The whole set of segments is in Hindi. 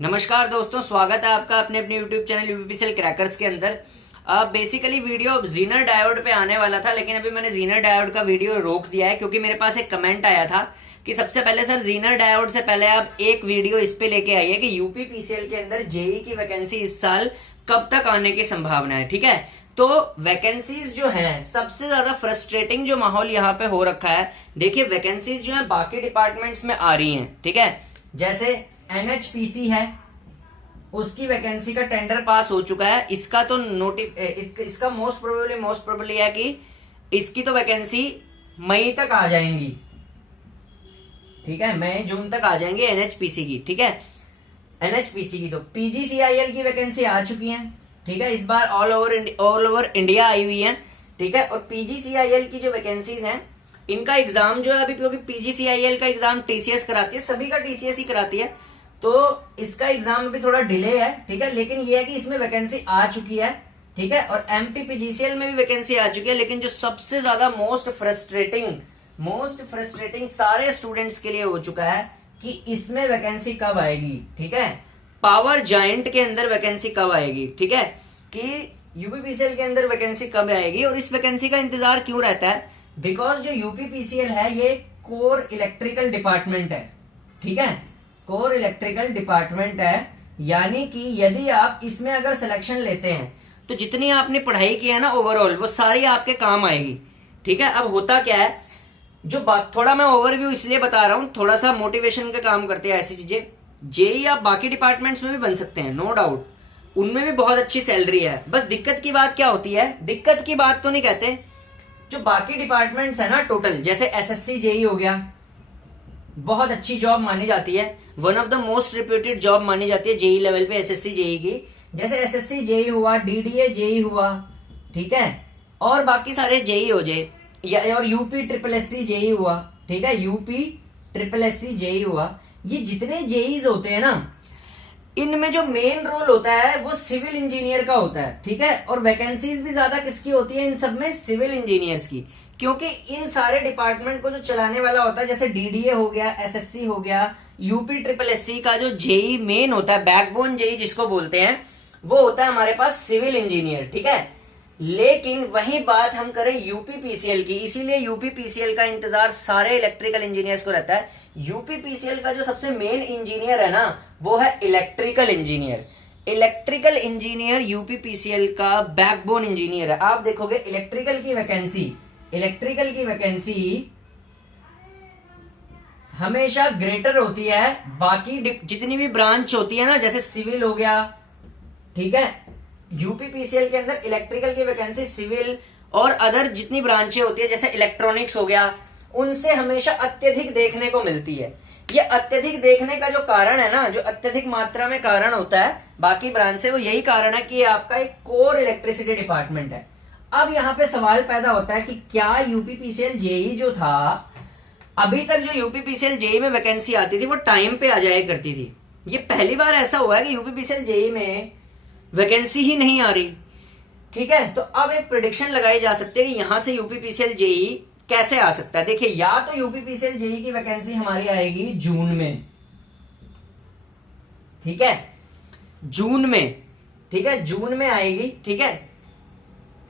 नमस्कार दोस्तों, स्वागत है आपका अपने अपने YouTube चैनल यूपीपीसीएल क्रैकर्स के अंदर। बेसिकली वीडियो जीनर डायोड पे आने वाला था, लेकिन अभी मैंने जीनर डायोड का वीडियो रोक दिया है क्योंकि मेरे पास एक कमेंट आया था कि सबसे पहले सर जीनर डायोड से पहले आप एक वीडियो इस पे लेके आइए कि यूपीपीसीएल के अंदर जेई की वैकेंसी इस साल कब तक आने की संभावना है। ठीक है, तो वैकेंसीज जो हैं, सबसे ज्यादा फ्रस्ट्रेटिंग जो माहौल यहाँ पे हो रखा है, देखिए वैकेंसीज जो है बाकी डिपार्टमेंट्स में आ रही हैं। ठीक है, जैसे एनएचपीसी है, उसकी वैकेंसी का टेंडर पास हो चुका है। इसका तो इसका मोस्ट प्रोबेबली है कि इसकी तो वैकेंसी मई तक आ जाएंगी। ठीक है, मई जून तक आ जाएंगे एनएचपीसी की। ठीक है, एनएचपीसी की तो पीजीसीआईएल की वैकेंसी आ चुकी है। ठीक है, इस बार ऑल ओवर इंडिया आई हुई है। ठीक है, और पीजीसीआईएल की जो वैकेंसीज हैं, इनका एग्जाम जो है अभी, क्योंकि पीजीसीआईएल का एग्जाम टीसीएस कराती है, सभी का टीसीएस ही कराती है, तो इसका एग्जाम भी थोड़ा डिले है। ठीक है, लेकिन ये है कि इसमें वैकेंसी आ चुकी है। ठीक है, और एमपीपीजीसीएल में भी वैकेंसी आ चुकी है। लेकिन जो सबसे ज्यादा मोस्ट फ्रस्ट्रेटिंग सारे स्टूडेंट्स के लिए हो चुका है कि इसमें वैकेंसी कब आएगी। ठीक है, पावर जायंट के अंदर वैकेंसी कब आएगी। ठीक है, कि यूपीपीसीएल के अंदर वैकेंसी कब आएगी, और इस वैकेंसी का इंतजार क्यों रहता है? बिकॉज जो यूपीपीसीएल है ये कोर इलेक्ट्रिकल डिपार्टमेंट है। ठीक है, कोर इलेक्ट्रिकल डिपार्टमेंट है, यानी कि यदि आप इसमें अगर सिलेक्शन लेते हैं तो जितनी आपने पढ़ाई की है ना ओवरऑल, वो सारी आपके काम आएगी। ठीक है, अब होता क्या है, जो बात थोड़ा मैं ओवरव्यू इसलिए बता रहा हूं, थोड़ा सा मोटिवेशन का काम करते हैं ऐसी चीजें। जेई आप बाकी डिपार्टमेंट्स में भी बन सकते हैं, नो डाउट, उनमें भी बहुत अच्छी सैलरी है। बस दिक्कत की बात क्या होती है, दिक्कत की बात तो नहीं कहते, जो बाकी डिपार्टमेंट्स है ना टोटल, जैसे एसएससी जेई हो गया, बहुत अच्छी जॉब मानी जाती है, one of the most reputed job मानी जाती है जेई लेवल पे एसएससी जेई की। जैसे एसएससी जेई हुआ, डीडीए जेई हुआ, ठीक है, और बाकी सारे जेई हो जाए, और यूपी ट्रिपल एससी जेई हुआ। ठीक है, यूपी ट्रिपल एससी जेई हुआ, ये जितने जेईज होते हैं ना, इनमें जो मेन रोल होता है वो सिविल इंजीनियर का होता है। ठीक है, और वैकेंसीज भी ज्यादा किसकी होती है इन सब में? सिविल इंजीनियर्स की, क्योंकि इन सारे डिपार्टमेंट को जो चलाने वाला होता है, जैसे डीडीए हो गया, एसएससी हो गया, यूपी ट्रिपल एससी का जो जेई मेन होता है, बैकबोन जेई जिसको बोलते हैं, वो होता है हमारे पास सिविल इंजीनियर। ठीक है, लेकिन वही बात हम करें यूपीपीसीएल की, इसीलिए यूपीपीसीएल का इंतजार सारे इलेक्ट्रिकल इंजीनियर्स को रहता है। यूपीपीसीएल का जो सबसे मेन इंजीनियर है ना, वो है electrical engineer. Electrical engineer UPPCL का बैकबोन इंजीनियर है। आप देखोगे इलेक्ट्रिकल की वैकेंसी हमेशा ग्रेटर होती है बाकी जितनी भी ब्रांच होती है ना, जैसे सिविल हो गया। ठीक है, यूपीपीसीएल के अंदर इलेक्ट्रिकल की वैकेंसी सिविल और अदर जितनी ब्रांचें होती है, जैसे इलेक्ट्रॉनिक्स हो गया, उनसे हमेशा अत्यधिक देखने को मिलती है। ये अत्यधिक देखने का जो कारण है ना, जो अत्यधिक मात्रा में कारण होता है बाकी ब्रांच से, वो यही कारण है कि ये आपका एक कोर इलेक्ट्रिसिटी डिपार्टमेंट है। अब यहाँ पे सवाल पैदा होता है कि क्या यूपीपीसीएल जेई जो था, अभी तक जो यूपीपीसीएल जेई में वैकेंसी आती थी वो टाइम पे आ जाया करती थी। ये पहली बार ऐसा हुआ है कि यूपीपीसीएल जेई में वैकेंसी ही नहीं आ रही। ठीक है, तो अब एक प्रेडिक्शन लगाई जा सकती है कि यहां से यूपीपीसीएल जेई कैसे आ सकता है। देखिए, या तो यूपीपीसीएल जेई की वैकेंसी हमारी आएगी जून में। ठीक है, जून में, ठीक है, जून में आएगी। ठीक है,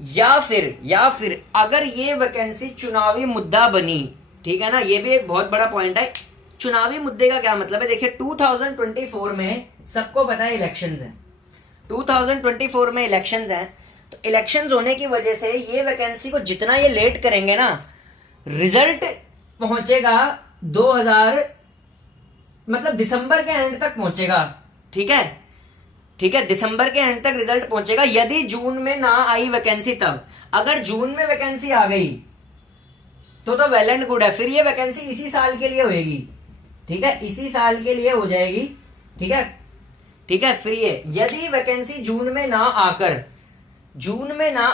या फिर अगर ये वैकेंसी चुनावी मुद्दा बनी, ठीक है ना, ये भी एक बहुत बड़ा पॉइंट है। चुनावी मुद्दे का क्या मतलब है? देखिए, 2024 में सबको पता है इलेक्शंस हैं, 2024 में इलेक्शंस हैं, तो इलेक्शंस होने की वजह से ये वैकेंसी को जितना ये लेट करेंगे ना, रिजल्ट पहुंचेगा 2000 मतलब दिसंबर के एंड तक पहुंचेगा। ठीक है, ठीक है, दिसंबर के एंड तक रिजल्ट पहुंचेगा, यदि जून में ना आई वैकेंसी तब। अगर जून में वैकेंसी आ गई तो वेल एंड गुड है, फिर ये वैकेंसी इसी साल के लिए होगी। ठीक है, इसी साल के लिए हो जाएगी। ठीक है, ठीक है, फिर ये यदि वैकेंसी जून में ना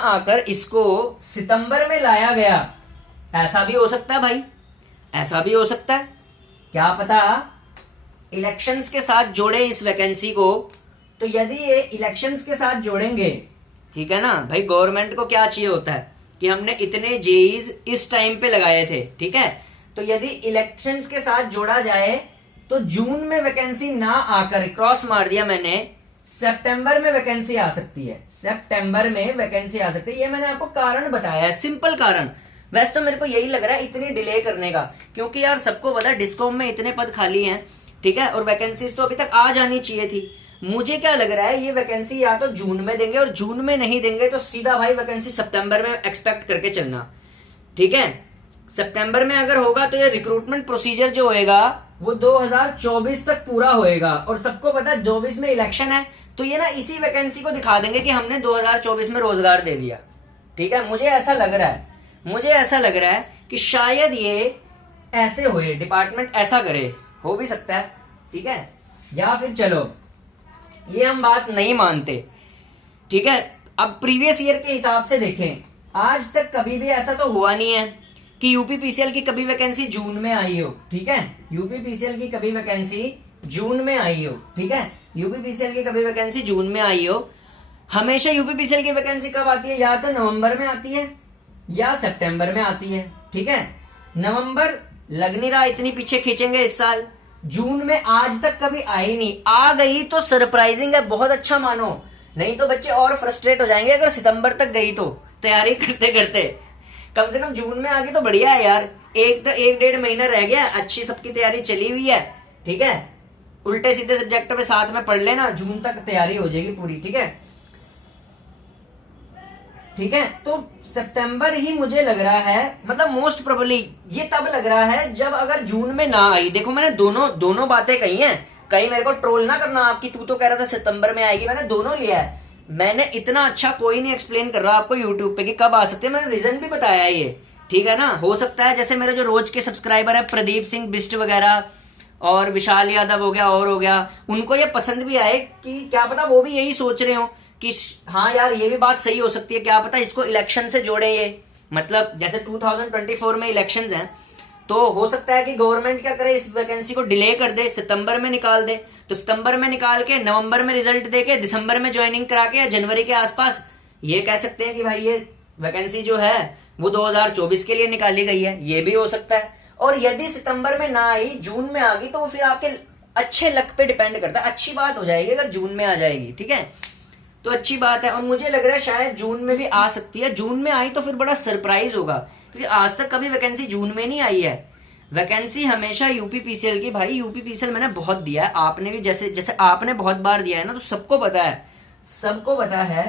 आकर इसको सितंबर में लाया गया, ऐसा भी हो सकता है भाई, ऐसा भी हो सकता है, क्या पता इलेक्शंस के साथ जोड़े इस वैकेंसी को। तो यदि ये इलेक्शंस के साथ जोड़ेंगे, ठीक है ना भाई, गवर्नमेंट को क्या चाहिए होता है कि हमने इतने जेईज इस टाइम पे लगाए थे। ठीक है, तो यदि इलेक्शंस के साथ जोड़ा जाए तो जून में वैकेंसी ना आकर, क्रॉस मार दिया मैंने, सितंबर में वैकेंसी आ सकती है, सितंबर में वैकेंसी आ सकती है। ये मैंने आपको कारण बताया है, सिंपल कारण। वैसे तो मेरे को यही लग रहा है इतनी डिले करने का, क्योंकि यार सबको पता है डिस्कॉम में इतने पद खाली हैं, ठीक है, और वैकेंसीज तो अभी तक आ जानी चाहिए थी। मुझे क्या लग रहा है ये वैकेंसी या तो जून में देंगे, और जून में नहीं देंगे तो सीधा भाई वैकेंसी सितंबर में एक्सपेक्ट करके चलना, ठीक है। सितंबर में अगर होगा तो ये रिक्रूटमेंट प्रोसीजर जो होएगा वो 2024 तक पूरा होएगा, और सबको पता है 24 में इलेक्शन है, तो ये ना इसी वैकेंसी को दिखा देंगे कि हमने 2024 में रोजगार दे दिया, ठीक है। मुझे ऐसा लग रहा है, मुझे ऐसा लग रहा है कि शायद ये ऐसे होए, डिपार्टमेंट ऐसा करे, हो भी सकता है, ठीक है। या फिर चलो ये हम बात नहीं मानते, ठीक है। अब प्रीवियस ईयर के हिसाब से देखें, आज तक कभी भी ऐसा तो हुआ नहीं है कि यूपीपीसीएल की कभी वैकेंसी जून में आई हो, ठीक है। यूपीपीसीएल की कभी वैकेंसी जून में आई हो, ठीक है। यूपीपीसीएल की कभी वैकेंसी जून में आई हो। हमेशा यूपीपीसीएल की वैकेंसी कब आती है, या तो नवंबर में आती है या सितंबर में आती है, ठीक है। नवंबर लग नहीं रहा इतनी पीछे खींचेंगे इस साल। जून में आज तक कभी आई नहीं, आ गई तो सरप्राइजिंग है, बहुत अच्छा मानो, नहीं तो बच्चे और फ्रस्ट्रेट हो जाएंगे अगर सितंबर तक गई तो, तैयारी करते करते। कम से कम जून में आ गई तो बढ़िया है यार, एक 1.5 महीना रह गया, अच्छी सबकी तैयारी चली हुई है, ठीक है। उल्टे सीधे सब्जेक्ट पे साथ में पढ़ लेना, जून तक तैयारी हो जाएगी पूरी, ठीक है, ठीक है। तो सितंबर ही मुझे लग रहा है, मतलब मोस्ट प्रोबेबली ये तब लग रहा है जब अगर जून में ना आई। देखो मैंने दोनों बातें कही हैं, कहीं मेरे को ट्रोल ना करना आपकी, तू तो कह रहा था सितंबर में आएगी, मैंने दोनों लिया है। मैंने इतना अच्छा कोई नहीं एक्सप्लेन कर रहा आपको यूट्यूब पे कि कब आ सकते हैं, मैंने रीजन भी बताया है ये, ठीक है ना। हो सकता है जैसे मेरे जो रोज के सब्सक्राइबर है प्रदीप सिंह बिस्ट वगैरह और विशाल यादव हो गया और हो गया, उनको ये पसंद भी आए, कि क्या पता वो भी यही सोच रहे हो कि हाँ यार ये भी बात सही हो सकती है, क्या पता इसको इलेक्शन से जोड़े। ये मतलब जैसे 2024 में इलेक्शंस हैं, तो हो सकता है कि गवर्नमेंट क्या करे, इस वैकेंसी को डिले कर दे, सितंबर में निकाल दे, तो सितंबर में निकाल के नवंबर में रिजल्ट दे के दिसंबर में ज्वाइनिंग करा के, या जनवरी के आसपास ये कह सकते हैं कि भाई ये वैकेंसी जो है वो 2024 के लिए निकाली गई है, ये भी हो सकता है। और यदि सितंबर में ना आई, जून में आ गई, तो वो फिर आपके अच्छे लक पे डिपेंड करता है, अच्छी बात हो जाएगी अगर जून में आ जाएगी, ठीक है, तो अच्छी बात है। और मुझे लग रहा है शायद जून में भी आ सकती है, जून में आई तो फिर बड़ा सरप्राइज होगा, क्योंकि आज तक कभी वैकेंसी जून में नहीं आई है। वैकेंसी हमेशा यूपीपीसीएल की, भाई यूपीपीसीएल मैंने बहुत दिया है, आपने भी जैसे जैसे आपने बहुत बार दिया है ना, तो सबको पता है, सबको पता है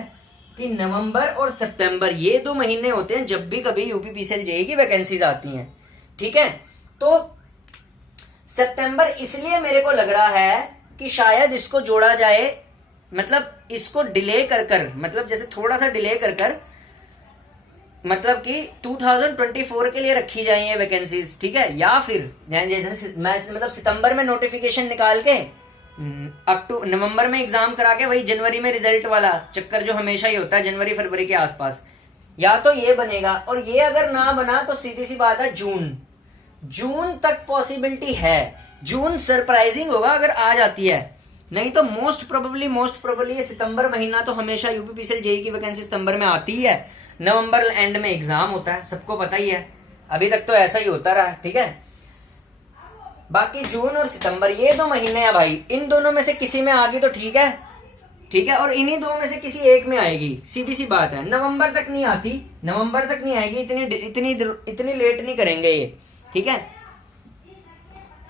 कि नवंबर और सितंबर ये 2 महीने होते हैं जब भी कभी यूपीपीसीएल जेईई की वैकेंसीज आती हैं, ठीक है। तो सितंबर इसलिए मेरे को लग रहा है कि शायद इसको जोड़ा जाए, मतलब इसको डिले कर मतलब जैसे थोड़ा सा डिले कर मतलब कि 2024 के लिए रखी जाए ये वैकेंसीज, ठीक है। या फिर जैसे मैं मतलब सितंबर में नोटिफिकेशन निकाल के नवंबर में एग्जाम करा के वही जनवरी में रिजल्ट वाला चक्कर जो हमेशा ही होता है जनवरी फरवरी के आसपास, या तो ये बनेगा। और ये अगर ना बना तो सीधी सी बात है जून तक पॉसिबिलिटी है, जून सरप्राइजिंग होगा अगर आ जाती है, नहीं तो मोस्ट प्रोबेबली ये सितंबर महीना तो हमेशा यूपीपीसीएल जेईई की वैकेंसी सितंबर में आती ही है, नवंबर एंड में एग्जाम होता है, सबको पता ही है, अभी तक तो ऐसा ही होता रहा, ठीक है। बाकी जून और सितंबर ये 2 महीने हैं भाई, इन दोनों में से किसी में आ गई तो ठीक है, ठीक है, और इन्हीं 2 में से किसी एक में आएगी, सीधी सी बात है। नवंबर तक नहीं आती, नवंबर तक नहीं आएगी, इतनी लेट नहीं करेंगे ये, ठीक है।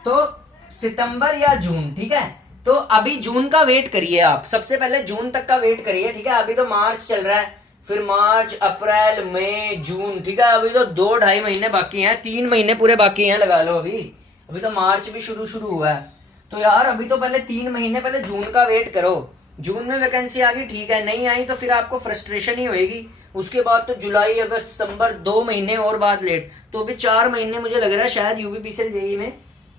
तो सितंबर या जून, ठीक है। तो अभी जून का वेट करिए आप, सबसे पहले जून तक का वेट करिए, ठीक है। अभी तो मार्च चल रहा है, फिर मार्च अप्रैल मई जून, ठीक है, अभी तो 2-2.5 महीने बाकी हैं, 3 महीने पूरे बाकी हैं लगा लो। अभी तो मार्च भी शुरू हुआ है, तो यार अभी तो पहले 3 महीने पहले जून का वेट करो। जून में वैकेंसी आ गई ठीक है, नहीं आई तो फिर आपको फ्रस्ट्रेशन ही होगी। उसके बाद तो जुलाई अगस्त सितंबर 2 महीने और बाद लेट, तो अभी 4 महीने मुझे लग रहा है शायद यूपीपीसीएल जेईई में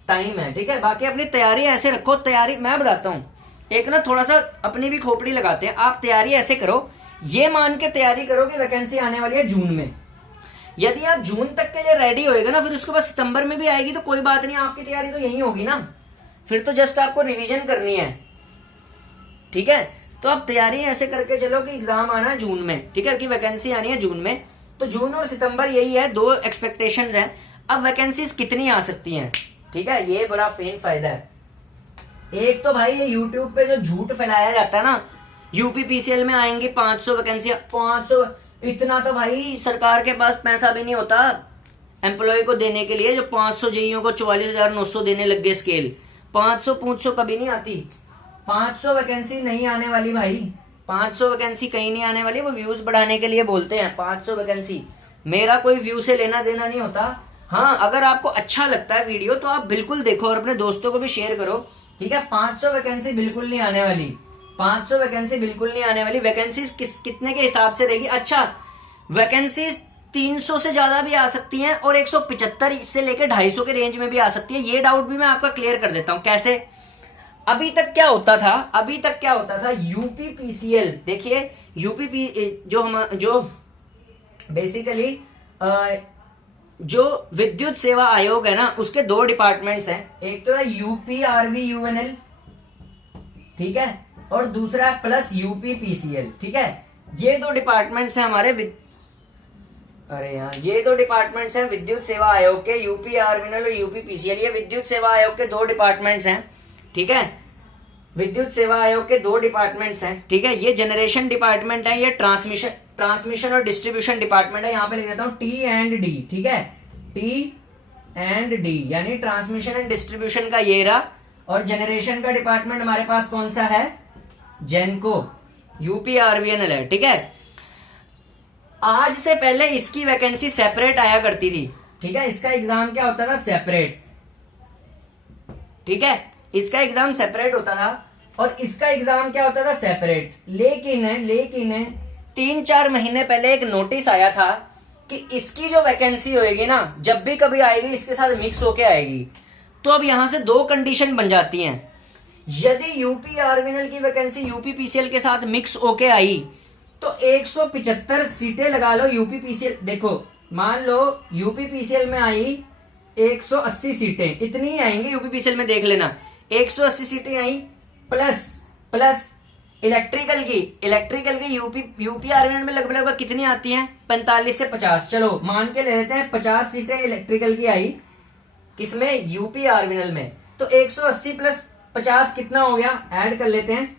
टाइम है, ठीक है। बाकी अपनी तैयारी ऐसे रखो, तैयारी मैं बताता हूँ, एक ना थोड़ा सा अपनी भी खोपड़ी लगाते हैं। आप तैयारी ऐसे करो, ये मान के तैयारी करो कि वैकेंसी आने वाली है जून में। यदि आप जून तक के लिए रेडी होएगा ना, फिर उसके बाद सितंबर में भी आएगी तो कोई बात नहीं, आपकी तैयारी तो यही होगी ना, फिर तो जस्ट आपको रिवीजन करनी है, ठीक है। तो आप तैयारी ऐसे करके चलो कि एग्जाम आना है जून में, ठीक है, कि वैकेंसी आनी है जून में। तो जून और सितंबर यही है, 2 एक्सपेक्टेशंस हैं। अब वैकेंसीज कितनी आ सकती हैं, ठीक है, ये बड़ा फेन फायदा है। एक तो भाई ये यूट्यूब पे जो झूठ फैलाया जाता है ना, यूपीपीसीएल में आएंगी 500 वैकेंसी, 500, इतना तो भाई सरकार के पास पैसा भी नहीं होता एम्प्लॉय को देने के लिए, जो 500 जेईओ को 44,900 देने लग गए स्केल। 500 कभी नहीं आती, 500 वैकेंसी नहीं आने वाली भाई, 500 वैकेंसी कहीं नहीं आने वाली। वो व्यूज बढ़ाने के लिए बोलते हैं 500 वैकेंसी, मेरा कोई व्यू से लेना देना नहीं होता। हाँ, अगर आपको अच्छा लगता है वीडियो तो आप बिल्कुल देखो और अपने दोस्तों को भी शेयर करो, ठीक है। 500 वैकेंसी बिल्कुल नहीं आने वाली, 500 वैकेंसी बिल्कुल नहीं आने वाली। वैकेंसी कितने के हिसाब से रहेगी? अच्छा, वैकेंसी 300 से ज्यादा भी आ सकती हैं और 175 से लेकर 250 के रेंज में भी आ सकती है। ये डाउट भी मैं आपका क्लियर कर देता हूं। कैसे? अभी तक क्या होता था, यूपीपीसीएल, देखिए यूपी जो बेसिकली जो विद्युत सेवा आयोग है ना, उसके 2 डिपार्टमेंट्स हैं। एक तो है यूपीआरवी-यूएनएल, ठीक है, और दूसरा प्लस यूपीपीसीएल, ठीक है। ये 2 डिपार्टमेंट्स हैं हमारे अरे यार, ये 2 डिपार्टमेंट्स हैं विद्युत सेवा आयोग के, यूपीआरवी और यूपीपीसीएल। ये विद्युत सेवा आयोग के 2 डिपार्टमेंट्स हैं, ठीक है। विद्युत सेवा आयोग के 2 डिपार्टमेंट्स हैं, ठीक है। ये जनरेशन डिपार्टमेंट है, ये ट्रांसमिशन और डिस्ट्रीब्यूशन डिपार्टमेंट है। यहां पे लिख देता हूं T&D, ठीक है, T&D यानी ट्रांसमिशन एंड डिस्ट्रीब्यूशन का ये रहा। और जनरेशन का डिपार्टमेंट हमारे पास कौन सा है? जेनको, यूपीआरवीएनएल है, ठीक है। आज से पहले इसकी वैकेंसी सेपरेट आया करती थी, ठीक है। इसका एग्जाम क्या होता था? सेपरेट, ठीक है। इसका एग्जाम सेपरेट होता था और इसका एग्जाम क्या होता था? सेपरेट। लेकिन 3-4 महीने पहले एक नोटिस आया था कि इसकी जो वैकेंसी होएगी ना, जब भी कभी आएगी इसके साथ मिक्स होके आएगी। तो अब यहां से 2 कंडीशन बन जाती हैं। यदि यूपीआरवीएनएल की वैकेंसी यूपीपीसीएल के साथ मिक्स होके आई तो 175 सीटें लगा लो यूपीपीसीएल। देखो, मान लो यूपीपीसीएल में आई 180 सीटें, इतनी ही आएंगी यूपीपीसीएल में, देख लेना 180 सीटें आई, प्लस इलेक्ट्रिकल की यूपीआरवीएनएल में लगभग कितनी आती हैं? 45 से 50, चलो मान के ले लेते हैं 50 सीटें इलेक्ट्रिकल की आई, किसमें? यूपीआरवीएनएल में। तो 180 प्लस 50 कितना हो गया? ऐड कर लेते हैं,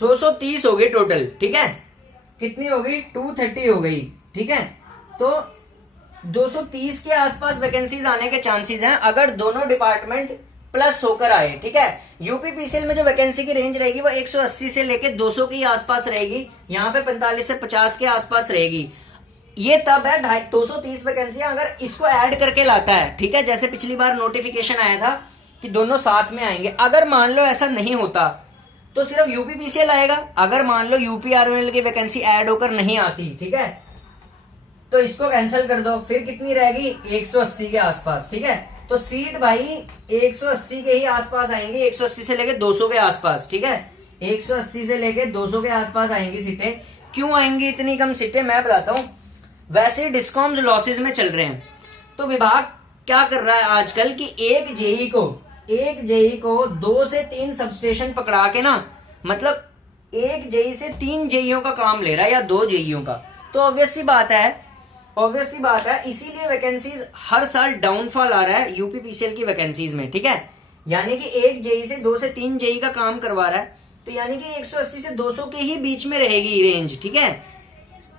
230 हो गई टोटल, ठीक है। कितनी हो गई? 230 हो गई, ठीक है। तो 230 के आसपास वैकेंसीज आने के चांसेस हैं अगर दोनों डिपार्टमेंट प्लस होकर आए, ठीक है। यूपीपीसीएल में जो वैकेंसी की रेंज रहेगी वो 180 से लेकर 200 के आसपास रहेगी, यहाँ पे 45 से 50 के आसपास रहेगी। ये तब है 230 वैकेंसियां अगर इसको ऐड करके लाता है, ठीक है। जैसे पिछली बार नोटिफिकेशन आया था कि दोनों साथ में आएंगे। अगर मान लो ऐसा नहीं होता तो सिर्फ यूपीपीसीएल आएगा। अगर मान लो यूपीआरवीएनएल की वैकेंसी ऐड होकर नहीं आती, ठीक है, तो इसको कैंसिल कर दो, फिर कितनी रहेगी? 180 के आसपास, ठीक है। तो सीट भाई 180 के ही आसपास आएंगी, 180 से लेके 200 के आसपास, ठीक है। 180 से लेके 200 के आसपास आएंगी सीटें। क्यों आएंगी इतनी कम सीटें? मैं बताता हूं। वैसे डिस्कॉम्स लॉसेज में चल रहे हैं, तो विभाग क्या कर रहा है आजकल कि एक जेई को 2 से 3 सबस्टेशन पकड़ा के ना, मतलब एक जेई से 3 जेईओ का काम ले रहा है या 2 जेईओ का। तो ऑब्वियस सी बात है, इसीलिए वैकेंसीज हर साल डाउनफॉल आ रहा है यूपीपीसीएल की वैकेंसीज में, ठीक है। यानी कि एक जेई से 2 से 3 जेई का काम करवा रहा है, तो यानी कि 180 से 200 के ही बीच में रहेगी रेंज, ठीक है।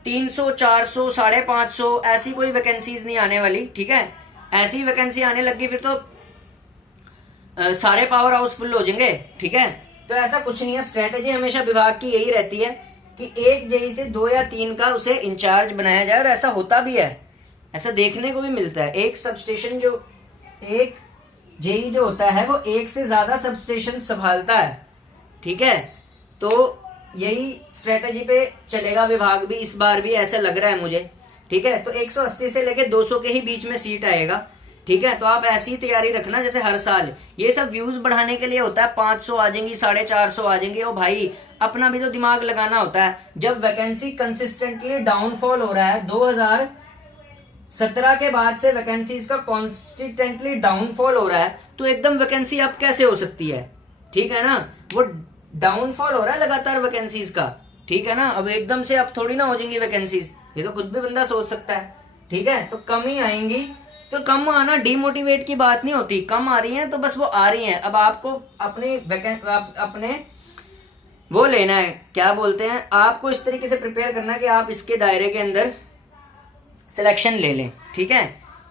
300, 400, 550 ऐसी कोई वैकेंसीज नहीं आने वाली, ठीक है। ऐसी वैकेंसी आने लगी फिर तो सारे पावर हाउस फुल हो जाएंगे, ठीक है। तो ऐसा कुछ नहीं है। स्ट्रेटेजी हमेशा विभाग की यही रहती है कि एक जेई से 2 या 3 का उसे इंचार्ज बनाया जाए, और ऐसा होता भी है, ऐसा देखने को भी मिलता है। एक सबस्टेशन एक जेई जो होता है वो 1 से ज्यादा सबस्टेशन संभालता है, ठीक है। तो यही स्ट्रेटेजी पे चलेगा विभाग भी, इस बार भी ऐसा लग रहा है मुझे, ठीक है। तो 180 से लेके 200 के ही बीच में सीट आएगा, ठीक है। तो आप ऐसी तैयारी रखना जैसे हर साल। ये सब व्यूज बढ़ाने के लिए होता है, 500 आ जाएंगी, 450 आ जाएंगे। ओ भाई, अपना भी तो दिमाग लगाना होता है। जब वैकेंसी कंसिस्टेंटली डाउनफॉल हो रहा है, 2017 के बाद से वैकेंसीज का कॉन्स्टिटेंटली डाउनफॉल हो रहा है, तो एकदम वैकेंसी अब कैसे हो सकती है, ठीक है ना। वो डाउनफॉल हो रहा है लगातार वैकेंसीज का, ठीक है ना। अब एकदम से अब थोड़ी ना हो जाएंगी वैकेंसीज, ये तो खुद भी बंदा सोच सकता है, ठीक है। तो कम ही आएंगी, तो कम आना डिमोटिवेट की बात नहीं होती, कम आ रही है तो बस वो आ रही है। अब आपको अपने वो लेना है, क्या बोलते हैं, आपको इस तरीके से प्रिपेयर करना है कि आप इसके दायरे के अंदर सिलेक्शन ले लें, ठीक है।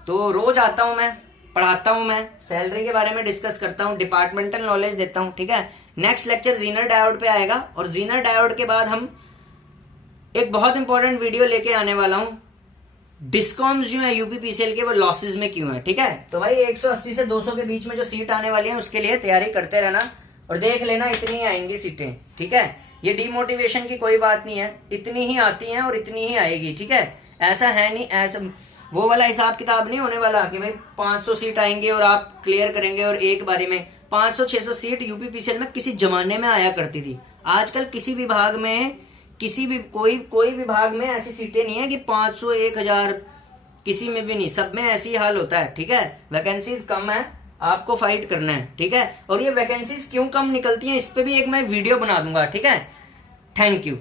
तो रोज आता हूं मैं, पढ़ाता हूं मैं, सैलरी के बारे में डिस्कस करता हूं, डिपार्टमेंटल नॉलेज देता हूं, ठीक है। नेक्स्ट लेक्चर जीनर डायोड पे आएगा, और जीनर डायोड के बाद हम एक बहुत इंपॉर्टेंट वीडियो लेके आने वाला हूं, डिस्कॉम्स जो है यूपीपीसीएल के वो लॉसेज में क्यों है, ठीक है। तो भाई 180 से 200 के बीच में जो सीट आने वाली है उसके लिए तैयारी करते रहना, और देख लेना इतनी ही आएंगी सीटें, ठीक है। ये डिमोटिवेशन की कोई बात नहीं है, इतनी ही आती हैं और इतनी ही आएगी, ठीक है। ऐसा है नहीं, ऐसा वो वाला हिसाब किताब नहीं होने वाला कि भाई 500 सीट आएंगे और आप क्लियर करेंगे और एक बारी में। 500-600 सीट यूपीपीसीएल में किसी जमाने में आया करती थी, आजकल किसी विभाग में, किसी भी कोई विभाग में ऐसी सीटें नहीं है कि 500 1000, किसी में भी नहीं, सब में ऐसी हाल होता है, ठीक है। वैकेंसीज कम है, आपको फाइट करना है, ठीक है। और ये वैकेंसीज क्यों कम निकलती हैं इस पे भी एक मैं वीडियो बना दूंगा, ठीक है। Thank you.